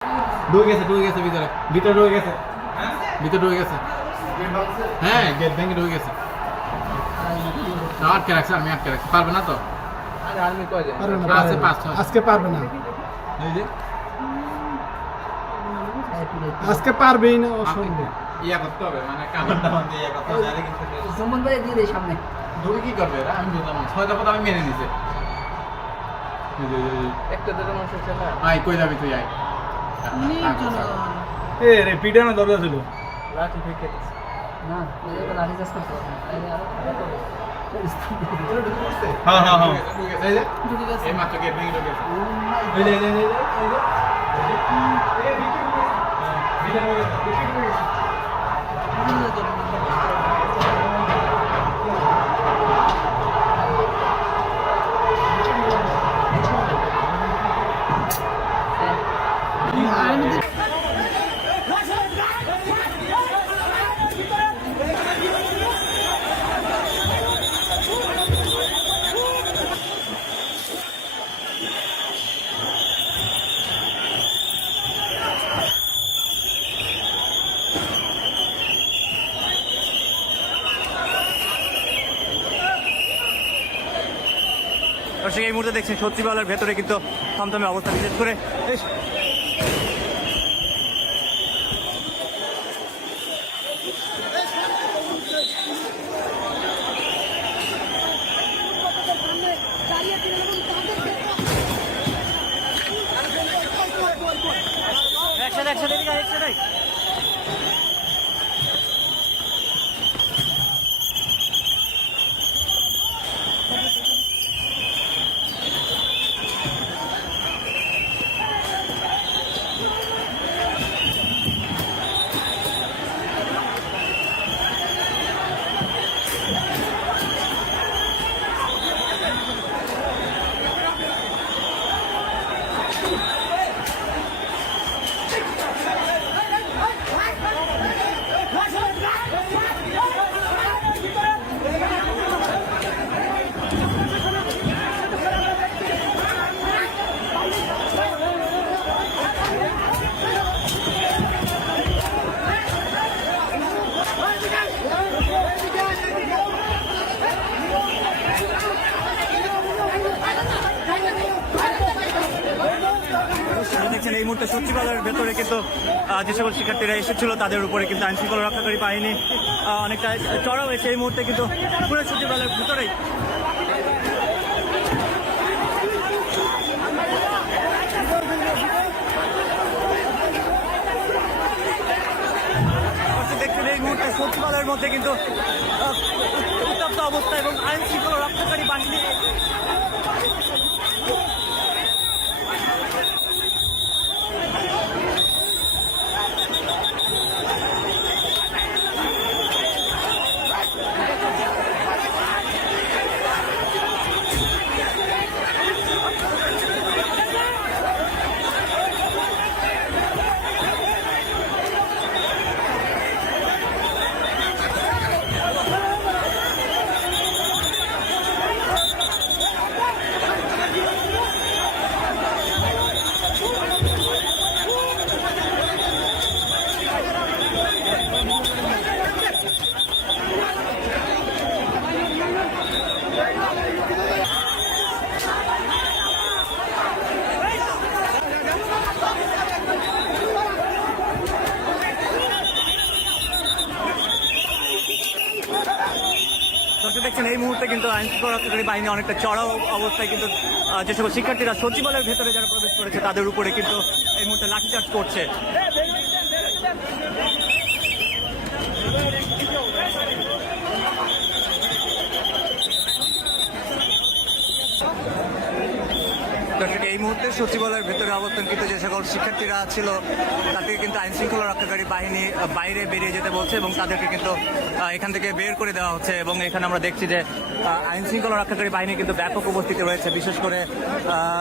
ঢুকে গেছে ভিতরে ভিতরে ঢুকে গেছে ভিতরে ঢুকে গেছে হ্যাঁ গেট ভেঙে ঢুকে গেছে আটকে রাখছে আমি আটকে রাখছি পারবে না তো আজকে পারবে না এই যে আজকে পারবেই না অসম্ভব ইয়া করতে হবে মানে কামানটা বাঁধে ইয়া করতে হবে নাহলে কিন্তু সুমন ভাই দিয়ে দে সামনে ঢুকে কি করবে এরা আমি বুঝলাম না ছয়টা কথা আমি মেনে নিছে একটা দুটো মানুষ আছে না আই কই যাবি তুই আই এ রে পিটানো দরজা ছিল লাঠি ফেকে দিছে না ওই যে লাঠি চাষ করতে হবে এই আরো হ্যাঁ হ্যাঁ হ্যাঁ ঢুকে গেছে এই যে ঢুকে গেছে এই মাত্র গেট ভেঙে ঢুকে গেছে এই যে এই যে এই যে দর্শক এই মুহূর্তে দেখছেন সচিবালয়ের ভেতরে কিন্তু থমথমে অবস্থা, বিশেষ করে একসাথে দেখছেন এই মুহূর্তে সচিবালয়ের ভেতরে কিন্তু যে সকল শিক্ষার্থীরা এসেছিল তাদের উপরে কিন্তু আইন শৃঙ্খলা রক্ষাকারী বাহিনী অনেকটা চড়াও হয়েছে এই মুহূর্তে কিন্তু পুরো সচিবালয়ের ভেতরেই। দেখছেন এই মুহূর্তে সচিবালয়ের মধ্যে কিন্তু উত্তপ্ত অবস্থা এবং আইন শৃঙ্খলা রক্ষাকারী বাহিনী দেখছেন এই মুহূর্তে কিন্তু আইন শৃঙ্খলা রক্ষাকারী বাহিনী অনেকটা চড়াও অবস্থায় কিন্তু যে সকল শিক্ষার্থীরা সচিবালয়ের ভেতরে যারা প্রবেশ করেছে তাদের উপরে কিন্তু এই মুহূর্তে লাঠিচার্জ করছে। এই মুহূর্তে সচিবালয়ের ভেতরে অবস্থান কিন্তু যে সকল শিক্ষার্থীরা ছিল তাদেরকে কিন্তু আইন শৃঙ্খলা রক্ষাকারী বাহিনী বাইরে বেরিয়ে যেতে বলছে এবং তাদেরকে কিন্তু এখান থেকে বের করে দেওয়া হচ্ছে। এবং এখানে আমরা দেখছি যে আইন শৃঙ্খলা রক্ষাকারী বাহিনী কিন্তু ব্যাপক উপস্থিতি রয়েছে, বিশেষ করে